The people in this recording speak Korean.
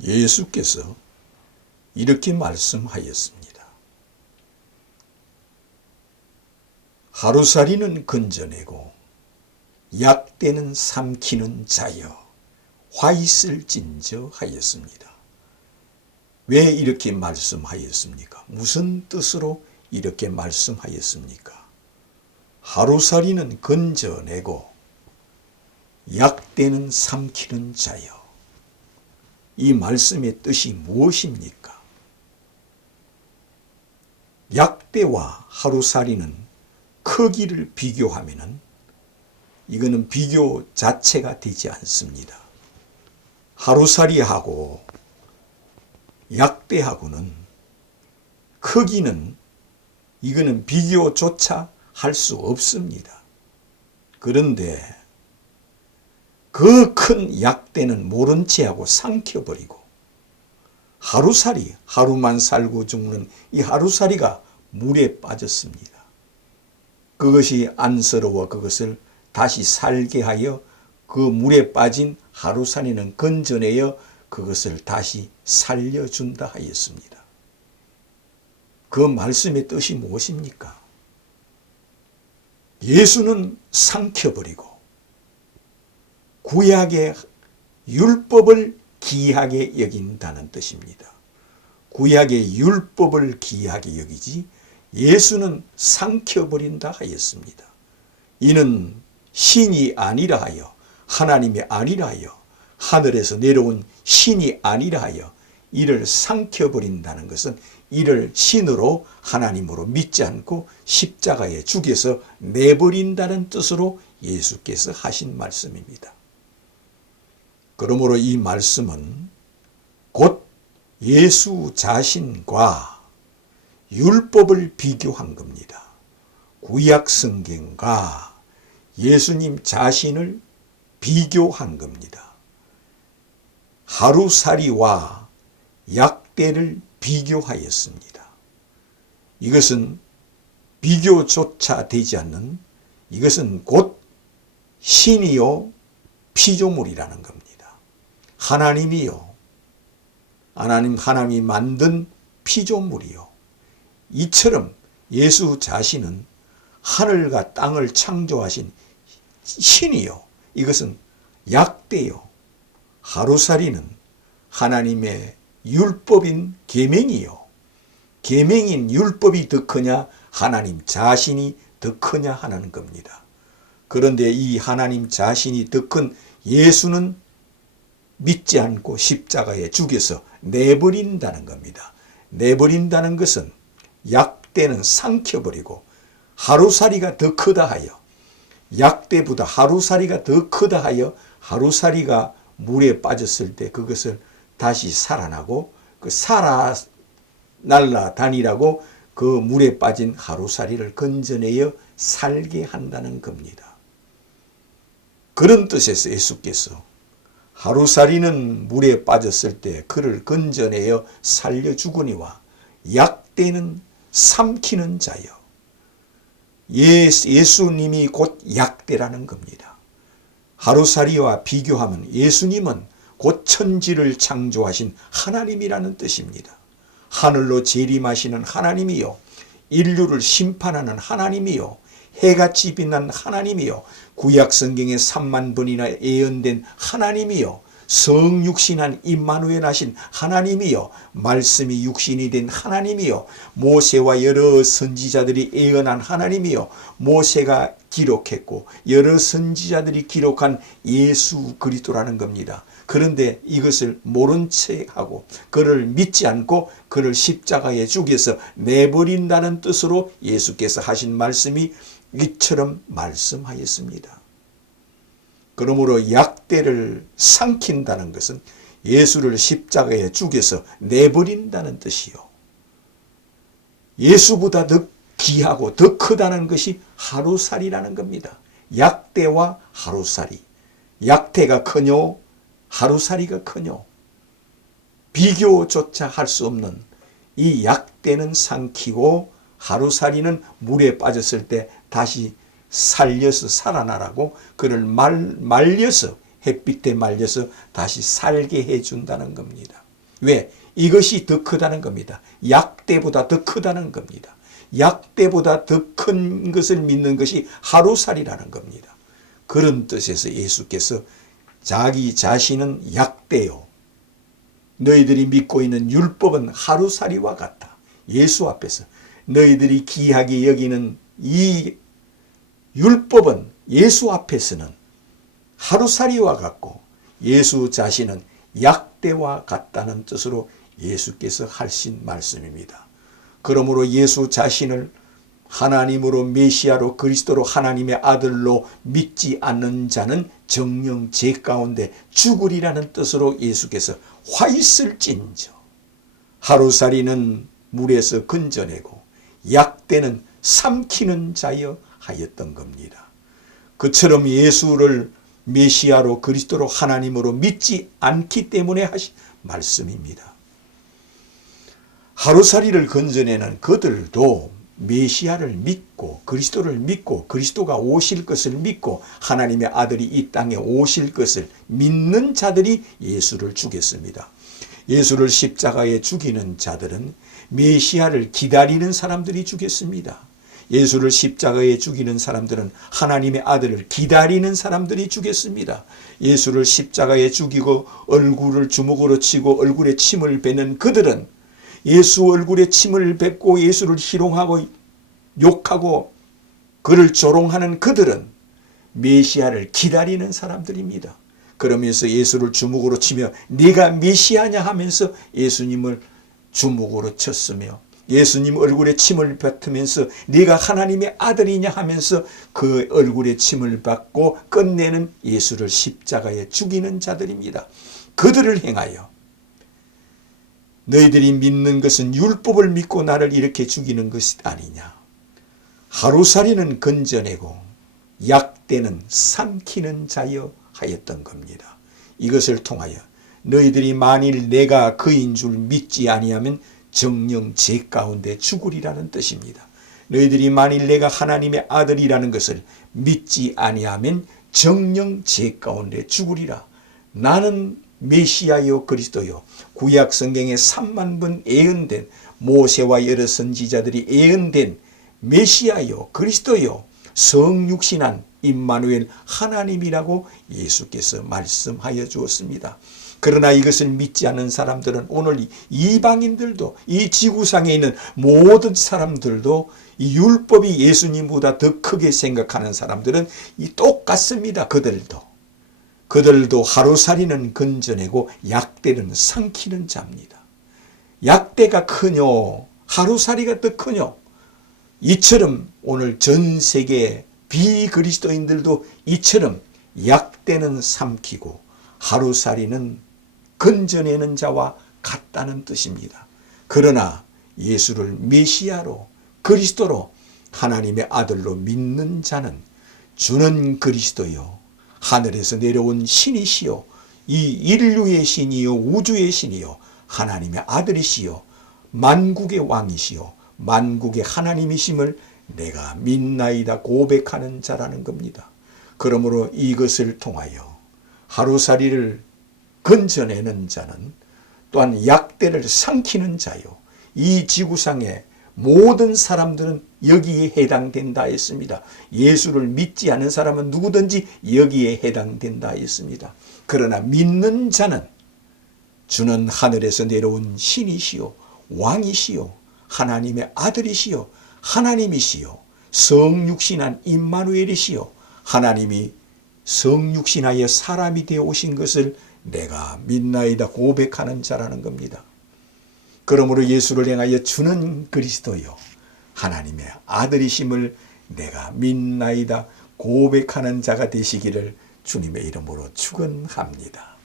예수께서 이렇게 말씀하였습니다. 하루살이는 건져내고 약대는 삼키는 자여 화 있을진저 하였습니다. 왜 이렇게 말씀하였습니까? 무슨 뜻으로 이렇게 말씀하였습니까? 하루살이는 건져내고 약대는 삼키는 자여. 이 말씀의 뜻이 무엇입니까? 약대와 하루살이는 크기를 비교하면은 이거는 비교 자체가 되지 않습니다. 하루살이하고 약대하고는 크기는 이거는 비교조차 할 수 없습니다. 그런데 그 큰 약대는 모른 체하고 삼켜버리고 하루살이, 하루만 살고 죽는 이 하루살이가 물에 빠졌습니다. 그것이 안쓰러워 그것을 다시 살게 하여 그 물에 빠진 하루살이는 건져내어 그것을 다시 살려준다 하였습니다. 그 말씀의 뜻이 무엇입니까? 예수는 삼켜버리고 구약의 율법을 기이하게 여긴다는 뜻입니다. 구약의 율법을 기이하게 여기지 예수는 삼켜버린다 하였습니다. 이는 신이 아니라 하여 하나님이 아니라 하여 하늘에서 내려온 신이 아니라 하여 이를 삼켜버린다는 것은 이를 신으로 하나님으로 믿지 않고 십자가에 죽여서 내버린다는 뜻으로 예수께서 하신 말씀입니다. 그러므로 이 말씀은 곧 예수 자신과 율법을 비교한 겁니다. 구약 성경과 예수님 자신을 비교한 겁니다. 하루살이와 약대를 비교하였습니다. 이것은 비교조차 되지 않는 이것은 곧 신이요 피조물이라는 겁니다. 하나님이요. 하나님이 만든 피조물이요. 이처럼 예수 자신은 하늘과 땅을 창조하신 신이요. 이것은 약대요. 하루살이는 하나님의 율법인 계명이요. 계명인 율법이 더 크냐 하나님 자신이 더 크냐 하는 겁니다. 그런데 이 하나님 자신이 더 큰 예수는 믿지 않고 십자가에 죽여서 내버린다는 겁니다. 내버린다는 것은 약대는 삼켜버리고 하루살이가 더 크다 하여 약대보다 하루살이가 더 크다 하여 하루살이가 물에 빠졌을 때 그것을 다시 살아나고 그 날아다니라고 그 물에 빠진 하루살이를 건져내어 살게 한다는 겁니다. 그런 뜻에서 예수께서 하루살이는 물에 빠졌을 때 그를 건져내어 살려주거니와 약대는 삼키는 자여. 예수님이 곧 약대라는 겁니다. 하루살이와 비교하면 예수님은 곧 천지를 창조하신 하나님이라는 뜻입니다. 하늘로 재림하시는 하나님이요. 인류를 심판하는 하나님이요. 해같이 빛난 하나님이요. 구약 성경에 3만 번이나 예언된 하나님이요. 성육신한 임마누엘 하신 하나님이요. 말씀이 육신이 된 하나님이요. 모세와 여러 선지자들이 예언한 하나님이요. 모세가 기록했고 여러 선지자들이 기록한 예수 그리스도라는 겁니다. 그런데 이것을 모른 채 하고 그를 믿지 않고 그를 십자가에 죽여서 내버린다는 뜻으로 예수께서 하신 말씀이 이처럼 말씀하였습니다. 그러므로 약대를 삼킨다는 것은 예수를 십자가에 죽여서 내버린다는 뜻이요. 예수보다 더 귀하고 더 크다는 것이 하루살이라는 겁니다. 약대와 하루살이. 약대가 크뇨 하루살이가 크뇨. 비교조차 할 수 없는 이 약대는 삼키고 하루살이는 물에 빠졌을 때 다시 살려서 살아나라고 그를 말려서 햇빛에 말려서 다시 살게 해준다는 겁니다. 왜? 이것이 더 크다는 겁니다. 약대보다 더 크다는 겁니다. 약대보다 더 큰 것을 믿는 것이 하루살이라는 겁니다. 그런 뜻에서 예수께서 자기 자신은 약대요, 너희들이 믿고 있는 율법은 하루살이와 같다. 예수 앞에서 너희들이 귀하게 여기는 이 율법은 예수 앞에서는 하루살이와 같고 예수 자신은 약대와 같다는 뜻으로 예수께서 하신 말씀입니다. 그러므로 예수 자신을 하나님으로 메시아로 그리스도로 하나님의 아들로 믿지 않는 자는 정녕 죄 가운데 죽으리라는 뜻으로 예수께서 화 있을진저 하루살이는 물에서 건져내고 약대는 삼키는 자여 하였던 겁니다. 그처럼 예수를 메시아로 그리스도로 하나님으로 믿지 않기 때문에 하신 말씀입니다. 하루살이를 건져내는 그들도 메시아를 믿고 그리스도를 믿고 그리스도가 오실 것을 믿고 하나님의 아들이 이 땅에 오실 것을 믿는 자들이 예수를 죽였습니다. 예수를 십자가에 죽이는 자들은 메시아를 기다리는 사람들이 죽였습니다. 예수를 십자가에 죽이는 사람들은 하나님의 아들을 기다리는 사람들이 죽였습니다. 예수를 십자가에 죽이고 얼굴을 주먹으로 치고 얼굴에 침을 뱉는 그들은 예수 얼굴에 침을 뱉고 예수를 희롱하고 욕하고 그를 조롱하는 그들은 메시아를 기다리는 사람들입니다. 그러면서 예수를 주먹으로 치며 네가 메시아냐 하면서 예수님을 주먹으로 쳤으며 예수님 얼굴에 침을 뱉으면서 네가 하나님의 아들이냐 하면서 그 얼굴에 침을 받고 끝내는 예수를 십자가에 죽이는 자들입니다. 그들을 행하여 너희들이 믿는 것은 율법을 믿고 나를 이렇게 죽이는 것이 아니냐. 하루살이는 건져내고 약대는 삼키는 자여 하였던 겁니다. 이것을 통하여 너희들이 만일 내가 그인 줄 믿지 아니하면 정녕 죄 가운데 죽으리라는 뜻입니다. 너희들이 만일 내가 하나님의 아들이라는 것을 믿지 아니하면 정녕 죄 가운데 죽으리라. 나는 메시아요 그리스도요 구약 성경에 3만 번 예언된 모세와 여러 선지자들이 예언된 메시아요 그리스도요 성육신한 임마누엘 하나님이라고 예수께서 말씀하여 주었습니다. 그러나 이것을 믿지 않는 사람들은 오늘 이방인들도 이 지구상에 있는 모든 사람들도 이 율법이 예수님보다 더 크게 생각하는 사람들은 똑같습니다. 그들도 하루살이는 건져내고 약대는 삼키는 자입니다. 약대가 크뇨 하루살이가 더 크뇨. 이처럼 오늘 전 세계 비그리스도인들도 이처럼 약대는 삼키고 하루살이는 건져내는 자와 같다는 뜻입니다. 그러나 예수를 메시아로 그리스도로 하나님의 아들로 믿는 자는 주는 그리스도요 하늘에서 내려온 신이시요 이 인류의 신이요 우주의 신이요 하나님의 아들이시요 만국의 왕이시요 만국의 하나님이심을 내가 믿나이다 고백하는 자라는 겁니다. 그러므로 이것을 통하여 하루살이를 건져내는 자는 또한 약대를 삼키는 자요 이 지구상의 모든 사람들은 여기에 해당된다 했습니다. 예수를 믿지 않은 사람은 누구든지 여기에 해당된다 했습니다. 그러나 믿는 자는 주는 하늘에서 내려온 신이시요 왕이시요 하나님의 아들이시요 하나님이시요 성육신한 임마누엘이시요 하나님이 성육신하여 사람이 되어 오신 것을 내가 믿나이다 고백하는 자라는 겁니다. 그러므로 예수를 향하여 주는 그리스도요 하나님의 아들이심을 내가 믿나이다 고백하는 자가 되시기를 주님의 이름으로 축원합니다.